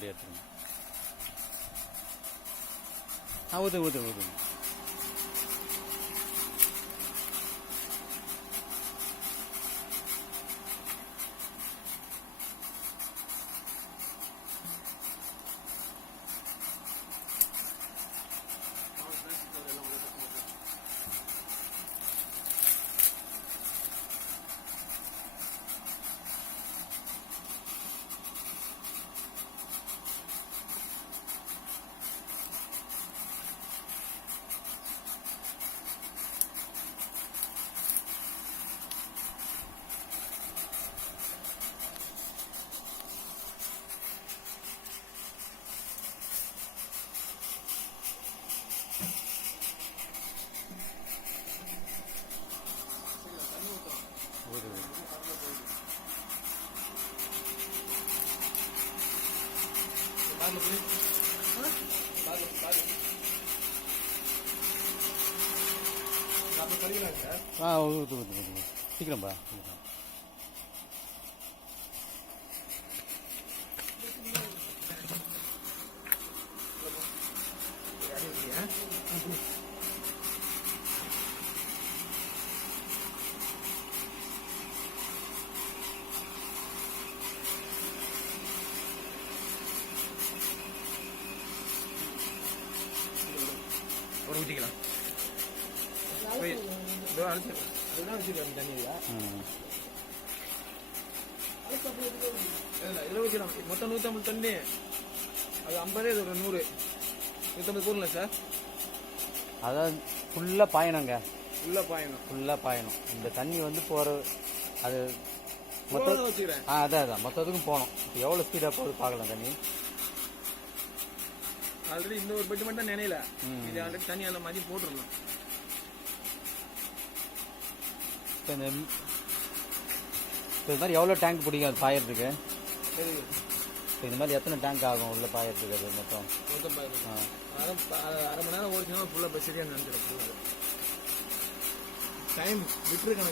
bedroom. Ah, wait, wait, wait. ஆ ஊற்று ஊற்று ஊற்று சீக்கிரம்பா சீக்கிரம் ஒரு ஊற்றிக்கலாம் அதுதான் வச்சுருக்கேன் தண்ணியில். இதில் வைக்கலாம் மொத்தம் நூற்றம்பது தண்ணி. அது ஐம்பது இது ஒரு நூறு. நூற்றம்பது போடல சார்? அதான் ஃபுல்லாக பாயணுங்க. உள்ள பாயணும். ஃபுல்லாக பாயணும். இந்த தண்ணி வந்து போகிற அது மொத்த மொத்தம் வச்சுக்கிறேன். ஆ அதான் அதான். மொத்தத்துக்கும் போகணும். இப்போ எவ்வளோ ஸ்பீடாக போகுது பார்க்கலாம் தண்ணி? ஆல்ரெடி இந்த ஒரு பெட்டு மட்டும் நினைல. இது ஆல்ரெடி தண்ணி அந்த மாதிரி போட்டுருந்தோம் இப்போ இந்த இப்போ இது மாதிரி எவ்வளோ டேங்க் பிடிக்கும் அது பாயறதுக்கு? இந்த மாதிரி எத்தனை டேங்க் ஆகும் உள்ள பாயறதுக்கு அது மொத்தம்? அரை மணி நேரம் ஓடிச்சுன்னா ஃபுல்லாக சரியாக நினைச்சிடும் டைம் லிட்டரு கணக்கு